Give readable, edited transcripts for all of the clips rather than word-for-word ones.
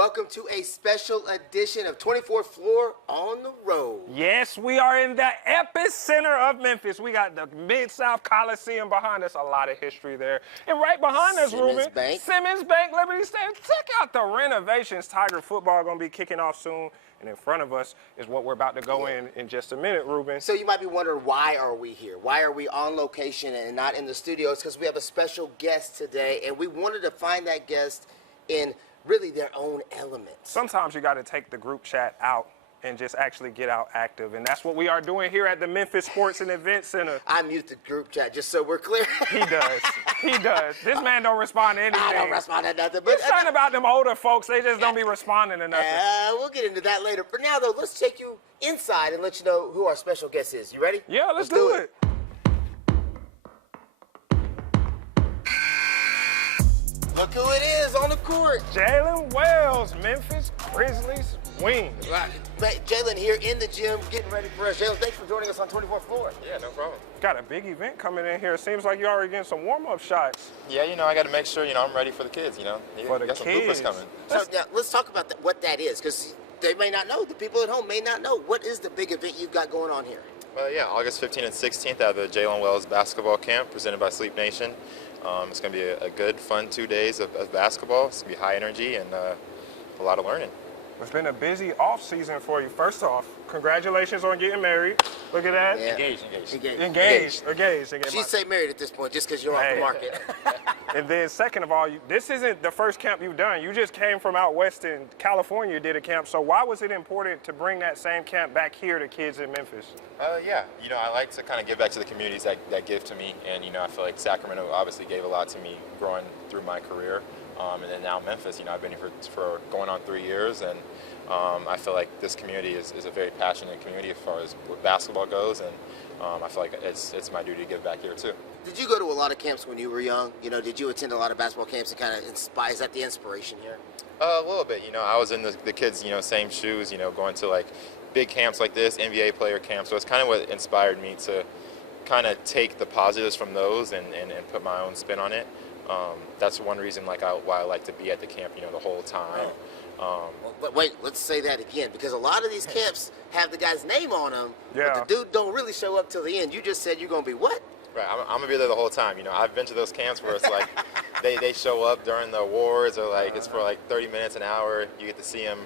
Welcome to a special edition of 24th Floor on the Road. Yes, we are in the epicenter of Memphis. We got the Mid-South Coliseum behind us, a lot of history there. And right behind us, Ruben, Simmons Bank, Liberty Stadium. Check out the renovations. Tiger football going to be kicking off soon. And in front of us is what we're about to go in just a minute, Ruben. So you might be wondering, why are we here? Why are we on location and not in the studio? It's because we have a special guest today, and we wanted to find that guest in really their own element. Sometimes you got to take the group chat out and just actually get out active. And that's what we are doing here at the Memphis Sports and Event Center. I mute the group chat just so we're clear. He does. He does. This man don't respond to anything. I don't respond to nothing. But it's something about them older folks. They just don't be responding to nothing. We'll get into that later. For now, though, let's take you inside and let you know who our special guest is. You ready? Yeah, let's do it. Look who it is on the court. Jaylen Wells, Memphis Grizzlies wing. Right. Jaylen here in the gym getting ready for us. Jaylen, thanks for joining us on 24th Floor. Yeah, no problem. Got a big event coming in here. Seems like you're already getting some warm-up shots. Yeah, I got to make sure, I'm ready for the kids, For the got some kids. bloopers coming. So now, let's talk about what that is, because they may not know. The people at home may not know. What is the big event you've got going on here? Yeah, August 15th and 16th at the Jaylen Wells basketball camp presented by Sleep Nation. It's going to be a good, fun 2 days of basketball. It's going to be high energy and a lot of learning. It's been a busy off season for you. First off, congratulations on getting married. Look at that. Yeah. Engaged. She'd say married at this point just because you're off the market. And then second of all, this isn't the first camp you've done. You just came from out west in California, did a camp. So why was it important to bring that same camp back here to kids in Memphis? Yeah, I like to kind of give back to the communities that give to me. And, I feel like Sacramento obviously gave a lot to me growing through my career. And then now Memphis, I've been here for going on 3 years. And I feel like this community is a very passionate community as far as basketball goes. And I feel like it's my duty to give back here, too. Did you go to a lot of camps when you were young? Did you attend a lot of basketball camps and kind of is that the inspiration here? A little bit. I was in the kids, same shoes, going to like big camps like this, NBA player camps. So it's kind of what inspired me to kind of take the positives from those and put my own spin on it. That's one reason why I like to be at the camp, the whole time. But wait, let's say that again, because a lot of these camps have the guy's name on them, but the dude don't really show up till the end. You just said you're going to be what? Right, I'm going to be there the whole time. I've been to those camps where it's like they show up during the awards or like it's for like 30 minutes, an hour. You get to see them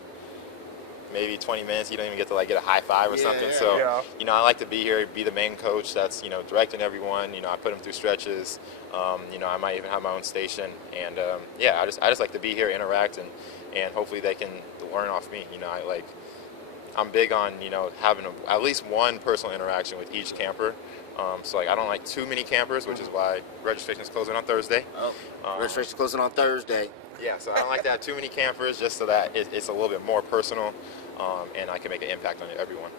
maybe 20 minutes. You don't even get to like get a high five or something. So, I like to be here, be the main coach that's, directing everyone. I put them through stretches. I might even have my own station. And, I just like to be here, interact, and hopefully they can learn off me. I'm big on, having at least one personal interaction with each camper. So I don't like too many campers, which is why registration is closing on Thursday. Registration is closing on Thursday. Yeah, so I don't like to have too many campers, just so that it's a little bit more personal, and I can make an impact on everyone.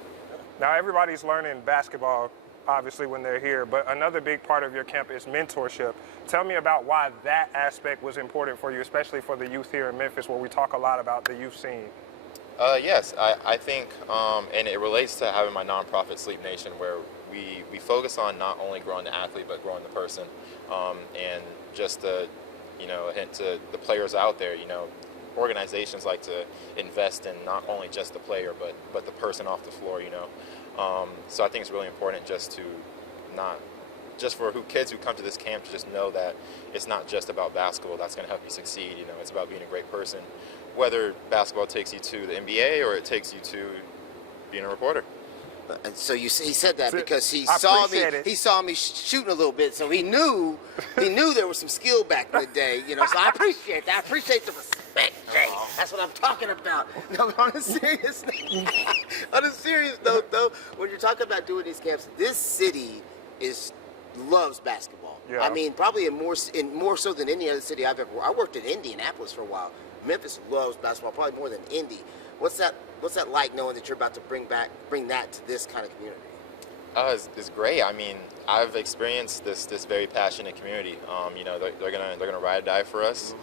Now everybody's learning basketball, obviously, when they're here, but another big part of your camp is mentorship. Tell me about why that aspect was important for you, especially for the youth here in Memphis, where we talk a lot about the youth scene. Yes, I think, and it relates to having my nonprofit Sleep Nation, where we focus on not only growing the athlete, but growing the person, and just to, hint to the players out there, organizations like to invest in not only just the player, but the person off the floor, So I think it's really important just for kids who come to this camp to just know that it's not just about basketball that's going to help you succeed. It's about being a great person, whether basketball takes you to the NBA or it takes you to being a reporter. And so he said that because he saw me. He saw me shooting a little bit, so he knew there was some skill back in the day. So I appreciate that. I appreciate the respect, Jay. That's what I'm talking about. No, on a serious note, though, when you're talking about doing these camps, this city loves basketball. Yeah. I mean, probably more so than any other city I've ever. I worked in Indianapolis for a while. Memphis loves basketball, probably more than Indy. What's that like, knowing that you're about to bring that to this kind of community? It's great. I mean, I've experienced this very passionate community. They're gonna ride or die for us,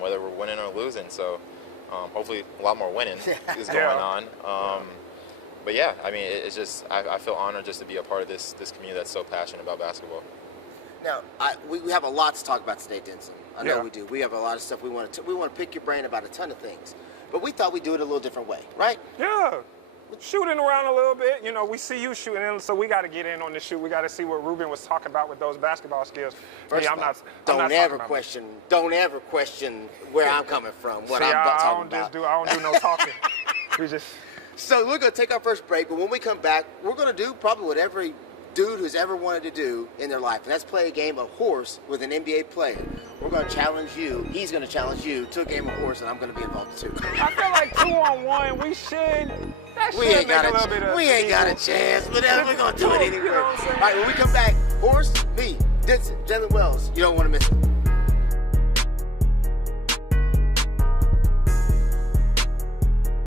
whether we're winning or losing. So hopefully a lot more winning is going on. But yeah, I mean, it's just I feel honored just to be a part of this community that's so passionate about basketball. Now, we have a lot to talk about today, Denson. I know we do. We have a lot of stuff we want to pick your brain about a ton of things. but we thought we'd do it a little different way, right? Yeah. Shooting around a little bit, you know, we see you shooting, and so we got to get in on the shoot. We got to see what Ruben was talking about with those basketball skills. First don't ever question where I'm coming from. What I'm talking about. I don't do no talking. We just. So we're gonna take our first break, but when we come back, we're gonna do probably what every dude who's ever wanted to do in their life, and that's play a game of horse with an NBA player. We're gonna challenge you. He's gonna challenge you to a game of horse, and I'm gonna be involved too. I feel like 2-on-1, we should. We ain't got a chance, but we're gonna do it anyway. All right, when we come back, horse, me, Denson, Jaylen Wells. You don't want to miss it.